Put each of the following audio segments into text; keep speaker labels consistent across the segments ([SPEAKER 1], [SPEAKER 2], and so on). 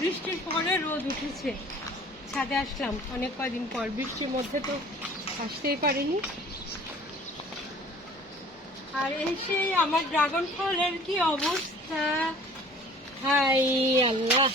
[SPEAKER 1] বৃষ্টির পরে রোদ উঠেছে। ছাদে আসলাম। অনেক কদিন পর। বৃষ্টির মধ্যে তো আসতেই পারিনি। আর এসে আমার ড্রাগন ফলের কি অবস্থা? হাই আল্লাহ।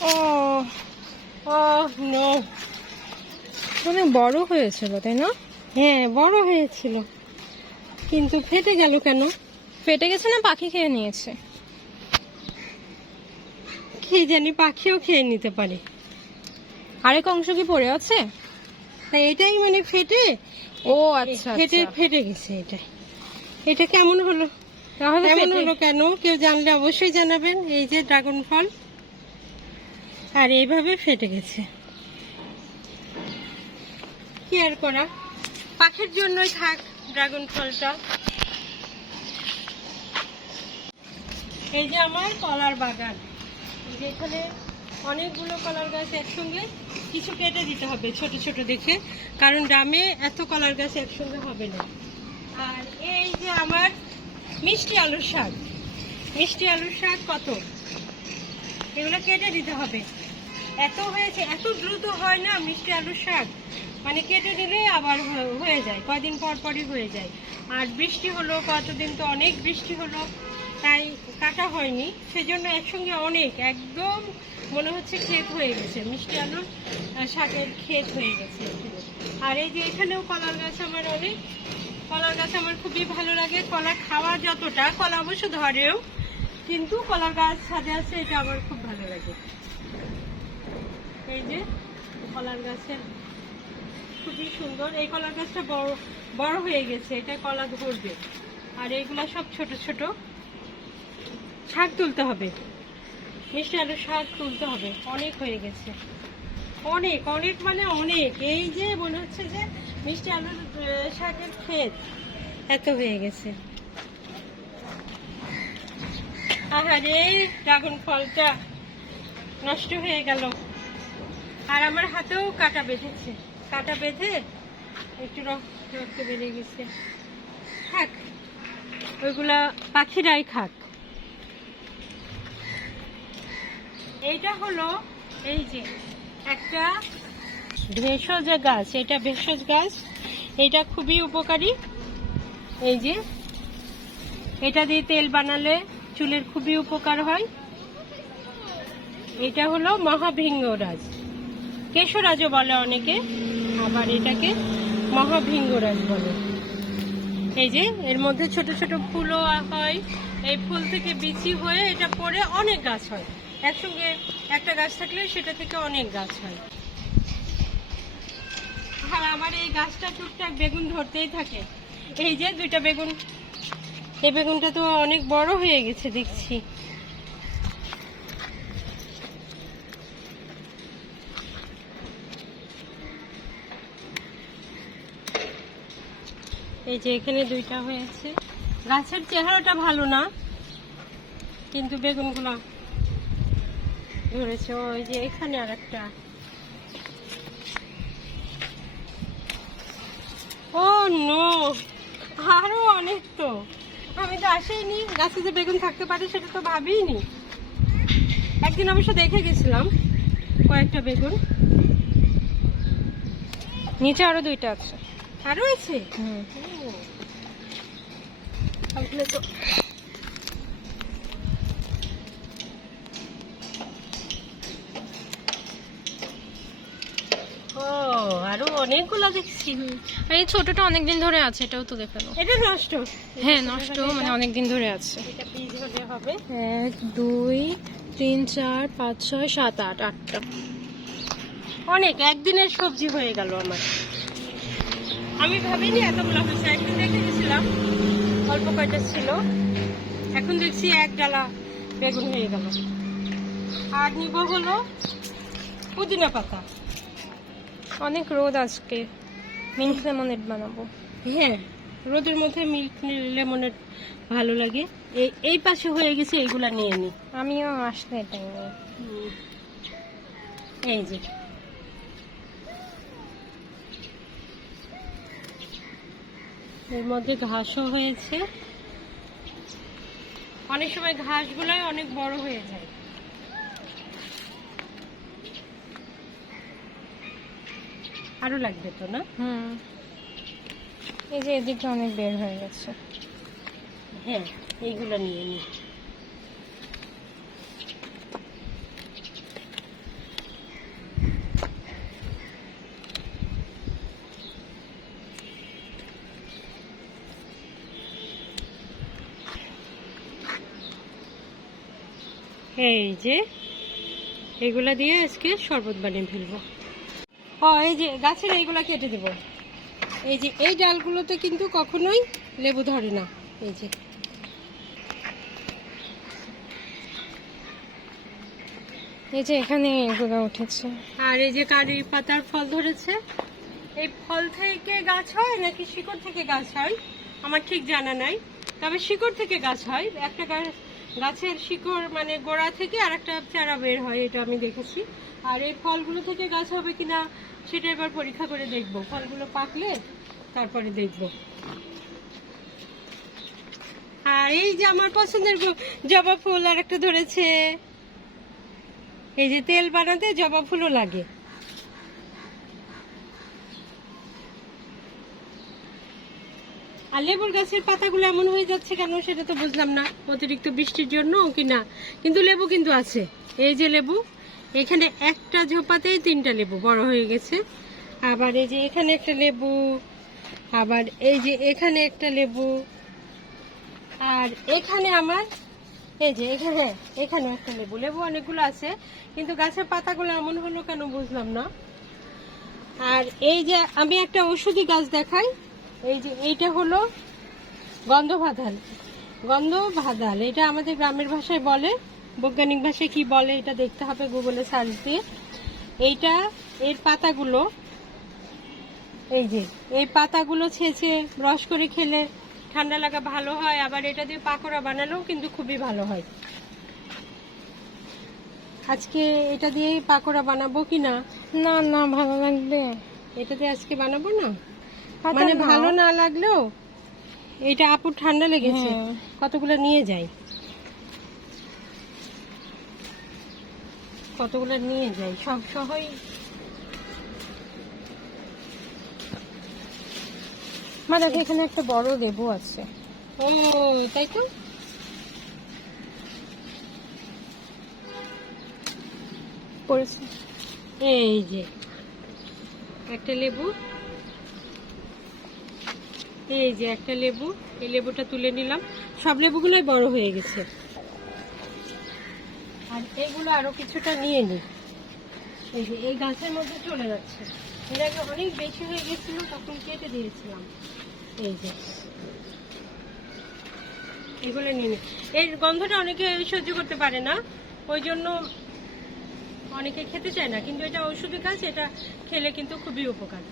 [SPEAKER 2] Oh
[SPEAKER 1] oh no.
[SPEAKER 2] অনেক বড় হয়েছিল, তাই না?
[SPEAKER 1] হ্যাঁ বড় হয়েছিল। কিন্তু ফেটে গেল কেন?
[SPEAKER 2] ফেটে গেছে না পাখি খেয়ে নিয়েছে?
[SPEAKER 1] কি জানি পাখিও খেয়ে নিতে পারে।
[SPEAKER 2] আরেক অংশ কি পড়ে আছে?
[SPEAKER 1] এটাই মানে ফেটে।
[SPEAKER 2] ও আচ্ছা
[SPEAKER 1] ফেটে
[SPEAKER 2] আচ্ছা।
[SPEAKER 1] ফেটে গেছে এটা। এটা কেমন হলো? কেমন
[SPEAKER 2] ফেটে-
[SPEAKER 1] হলো কেন? কেউ জানলে অবশ্যই জানাবেন। এই যে ড্রাগন ফল। আর এইভাবে ফেটে গেছে। কি আর করা? পাখির জন্যই থাক ড্রাগন ফলটা। এই যে আমার কলার বাগান। এখানে অনেকগুলো কলার গাছ একসঙ্গে কিছু কেটে দিতে হবে ছোট ছোট দেখে, কারণ গ্রামে এত কলার গাছ একসঙ্গে হবে না। আর এই যে আমার মিষ্টি আলুর শাক। মিষ্টি আলুর শাক কত? এগুলো কেটে দিতে হবে। এত হয়েছে, এত দ্রুত হয় না মিষ্টি আলুর শাক। মানে কেটে দিলে আবার হয়ে যায়, কয়দিন পর পরই হয়ে যায়। আর বৃষ্টি হলো, কতদিন তো অনেক বৃষ্টি হলো। তাই কাটা হয়নি। সেজন্য একসঙ্গে অনেক, একদম মনে হচ্ছে ক্ষেত হয়ে গেছে। মিষ্টি আলুর শাকের ক্ষেত হয়ে গেছে। আর এই যে এখানেও কলার গাছ আমার অনেক। কলার গাছ আমার খুবই ভালো লাগে। কলা খাওয়া যতটা, কলা অবশ্য ধরেও, কিন্তু কলার গাছ ছাদে আছে, এটা আমার খুব ভালো লাগে। এই যে কলার গাছের, খুবই সুন্দর। এই কলার গাছটা বড় বড় হয়ে গেছে, এটা কলা ধরবে। আর এইগুলা সব ছোট ছোট। শাক তুলতে হবে। মিষ্টি আলুর শাক তুলতে হবে। অনেক হয়ে গেছে। অনেক অনেক মানে অনেক। এই যে মনে হচ্ছে যে মিষ্টি আলুর শাকের ক্ষেত এত হয়ে গেছে। আহারে, ড্রাগন ফলটা নষ্ট হয়ে গেল। আর আমার হাতেও কাটা বেঁধেছে। কাটা বেঁধে একটু রক্ত রক্ত বেরিয়ে গেছে। থাক, ওইগুলা পাখিরাই খাক। এইটা হলো এই যে একটা ভেষজ গাছ, এটা ভেষজ গাছ। এটা খুবই উপকারী। এই যে এটা দিয়ে তেল বানালে চুলের খুবই উপকার হয়। এটা হলো মহাভিঙ্গরাজ কেশরাজও বলে অনেকে, আবার এটাকে মহাভিঙ্গরাজ বলে। এই যে এর মধ্যে ছোট ছোট ফুলও হয়। এই ফুল থেকে বিচি হয়ে এটা পরে অনেক গাছ হয়। একসঙ্গে একটা গাছ থাকলে সেটা থেকে অনেক গাছ হয়। আর আমার এই গাছটা টুকটাক বেগুন ধরতেই থাকে। এই যে দুইটা বেগুন। এই বেগুনটা তো অনেক বড় হয়ে গেছে, দেখছি। এই যে এখানে দুইটা হয়েছে। গাছের চেহারাটা ভালো না, কিন্তু বেগুনগুলো ধরেছে ওই যে এখানে আর একটা ও নো আরও অনেক তো। আমি তো আসেইনি গাছে যে বেগুন থাকতে পারে সেটা তো ভাবিনি একদিন অবশ্য দেখে গেছিলাম কয়েকটা বেগুন।
[SPEAKER 2] নিচে আরও দুইটা আছে।
[SPEAKER 1] আর রয়েছে?
[SPEAKER 2] হুম।
[SPEAKER 1] তো ও আরও অনেকগুলো দেখছি।
[SPEAKER 2] এই ছোটটা অনেকদিন ধরে আছে এটাও তুলে ফেলো।
[SPEAKER 1] এটা নষ্ট।
[SPEAKER 2] হ্যাঁ নষ্ট মানে অনেকদিন ধরে আছে।
[SPEAKER 1] এটা পিস হলে হবে।
[SPEAKER 2] এক দুই তিন চার পাঁচ ছয় সাত আট আটটা।
[SPEAKER 1] অনেক একদিনের সবজি হয়ে গেল আমার। আমি ভাবিনি এতগুলো হয়েছে একদিন দেখে গেছিলাম অল্প কয়টা ছিল। এখন দেখছি এক ডালা বেগুন হয়ে গেল। আর নিব হলো পুদিনা পাতা।
[SPEAKER 2] অনেক রোদ আজকে। মিল্ক লেমনেড বানাবো।
[SPEAKER 1] হ্যাঁ রোদের মধ্যে মিল্ক লেমনের ভালো লাগে। এই এই পাশে হয়ে গেছে এইগুলা নিয়ে নি।
[SPEAKER 2] আমিও আসলে এটাই নিই
[SPEAKER 1] এই যে। এর মধ্যে ঘাসও হয়েছে। অনেক সময় ঘাসগুলোই অনেক বড় হয়ে যায়। আরও লাগবে তো না?
[SPEAKER 2] হুম। এই যে এদিকে অনেক বের হয়ে গেছে।
[SPEAKER 1] হ্যাঁ এইগুলো নিয়ে নি। এই যে এগুলা দিয়ে আজকে শরবত বানিয়ে ফেলব। এই যে গাছের এইগুলা কেটে দিব। এই যে এই ডালগুলোতে কিন্তু কখনোই লেবু ধরে না। এই যে।
[SPEAKER 2] এই যে এখানে এগুলো উঠেছে।
[SPEAKER 1] আর এই যে কারি পাতার ফল ধরেছে। এই ফল থেকে গাছ হয় নাকি শিকড় থেকে গাছ হয়? আমার ঠিক জানা নাই। তবে শিকড় থেকে গাছ হয়। একটা গা- গাছের শিকড় মানে গোড়া থেকে আর একটা চারা বের হয়, এটা আমি দেখেছি। আর এই ফলগুলো থেকে গাছ হবে কিনা সেটা এবার পরীক্ষা করে দেখব। ফলগুলো পাকলে তারপরে দেখব। আর এই যে আমার পছন্দের জবা ফুল আর একটা ধরেছে। এই যে তেল বানাতে জবা ফুলও লাগে। আর লেবুর গাছের পাতাগুলো এমন হয়ে যাচ্ছে কেন সেটা তো বুঝলাম না, অতিরিক্ত বৃষ্টির জন্য কি না? কিন্তু লেবু কিন্তু আছে। এই যে লেবু এখানে একটা ঝোপাতেই তিনটা লেবু বড় হয়ে গেছে। আবার এই যে এখানে একটা লেবু, আবার এই যে এখানে একটা লেবু, আর এখানে আমার, এই যে এখানে এখানে একটা লেবু। লেবু অনেকগুলো আছে, কিন্তু গাছের পাতাগুলো এমন হলো কেন বুঝলাম না। আর এই যে আমি একটা ওষুধি গাছ দেখাই, এই যে এইটা হলো গন্ধ ভাদাল গন্ধ ভাদাল এটা আমাদের গ্রামের ভাষায় বলে বৈজ্ঞানিক ভাষায় কি বলে এটা দেখতে হবে গুগলে সার্চ দিয়ে। এইটা এর পাতাগুলো এই যে এই পাতাগুলো ছেঁচে রস করে খেলে ঠান্ডা লাগা ভালো হয় আবার এটা দিয়ে পাকোড়া বানালেও কিন্তু খুবই ভালো হয়। আজকে এটা দিয়ে পাকোড়া বানাবো কি না?
[SPEAKER 2] না না ভালো লাগবে।
[SPEAKER 1] এটা দিয়ে আজকে বানাবো না? মানে ভালো না লাগলেও এটা আপুর ঠান্ডা লেগেছে
[SPEAKER 2] হ্যাঁ।
[SPEAKER 1] কতগুলো নিয়ে যাই কতগুলো নিয়ে যাই? সব সহই
[SPEAKER 2] মা দেখো এখানে একটা বড় লেবু আছে।
[SPEAKER 1] ও তাই তো?
[SPEAKER 2] পড়েছে।
[SPEAKER 1] এই যে একটা লেবু। এই যে একটা লেবু এই লেবুটা তুলে নিলাম। সব লেবুগুলোই বড় হয়ে গেছে। আর এগুলো আরও কিছুটা নিয়ে নি। এই যে, এই গাছের মধ্যে চলে যাচ্ছে। এর আগে অনেক বেশি হয়ে গেছিল, তখন কেটে দিয়েছিলাম। এই যে, এগুলো নিয়ে নি। এর গন্ধটা অনেকে সহ্য করতে পারে না। ওই জন্য অনেকে খেতে চায় না, কিন্তু এটা ঔষধি গাছ, এটা খেলে কিন্তু খুবই উপকার।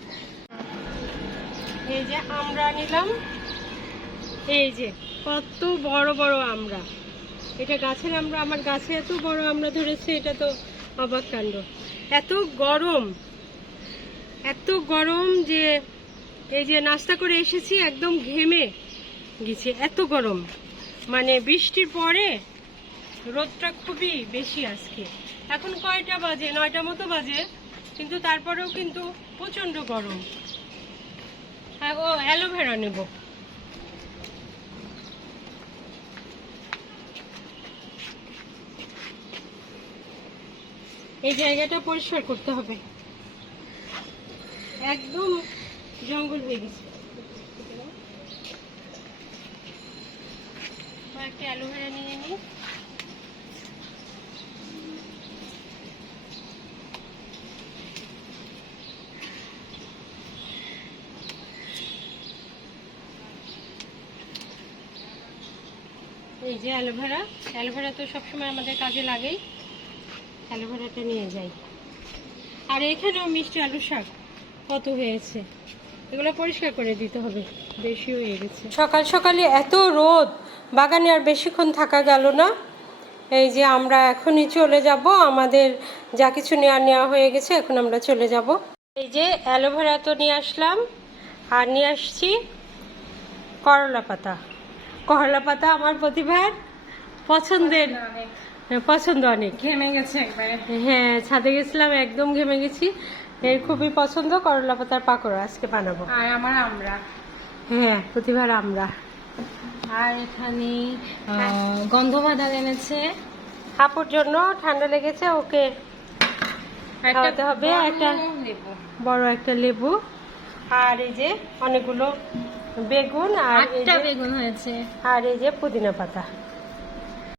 [SPEAKER 1] এই যে, আমরা নিলাম। এই যে, কত বড় বড় আমরা। এটা গাছের আমরা, আমার গাছে এত বড় আমরা ধরেছি, এটা তো অবাক কাণ্ড। এত গরম এত গরম যে এই যে নাস্তা করে এসেছি, একদম ঘেমে গেছে, এত গরম। মানে বৃষ্টির পরে রোদটা খুবই বেশি আজকে। এখন কয়টা বাজে? নয়টা মতো বাজে, কিন্তু তারপরেও কিন্তু প্রচণ্ড গরম। হ্যাঁ ও অ্যালোভেরা নেব। এই জায়গাটা পরিষ্কার করতে হবে। একদম জঙ্গল হয়ে গেছে। অ্যালোভেরা নিয়ে এই যে অ্যালোভেরা অ্যালোভেরা তো সবসময় আমাদের কাজে লাগেই। অ্যালোভেরাটা নিয়ে যাই। আর এখানেও মিষ্টি আলু শাক কত হয়েছে? এগুলো পরিষ্কার করে দিতে হবে বেশি হয়ে গেছে। সকাল সকালে এত রোদ বাগানে আর বেশিক্ষণ থাকা গেল না। এই যে আমরা এখনই চলে যাব আমাদের যা কিছু নেওয়া নেওয়া হয়ে গেছে এখন আমরা চলে যাব। এই যে অ্যালোভেরা তো নিয়ে আসলাম আর নিয়ে আসছি করলা পাতা। করলা পাতা আমার প্রতিভার পছন্দের পছন্দ অনেক।
[SPEAKER 2] ঘেমে গেছে একবারে।
[SPEAKER 1] হ্যাঁ ছাদে গেছিলাম একদম ঘেমে গেছি। এর খুবই পছন্দ করলা পাতার পাকোড়া আজকে বানাবো।
[SPEAKER 2] আর আমার আমরা
[SPEAKER 1] হ্যাঁ প্রতিবার আমরা
[SPEAKER 2] আর এখানে গন্ধ গন্ধভাদাল এনেছে।
[SPEAKER 1] হাপুর জন্য ঠান্ডা লেগেছে ওকে খাওয়াতে হবে, একটা-
[SPEAKER 2] লেবু।
[SPEAKER 1] বড় একটা লেবু। আর এই যে অনেকগুলো বেগুন আর যে-
[SPEAKER 2] বেগুন হয়েছে।
[SPEAKER 1] আর এই যে পুদিনা পাতা।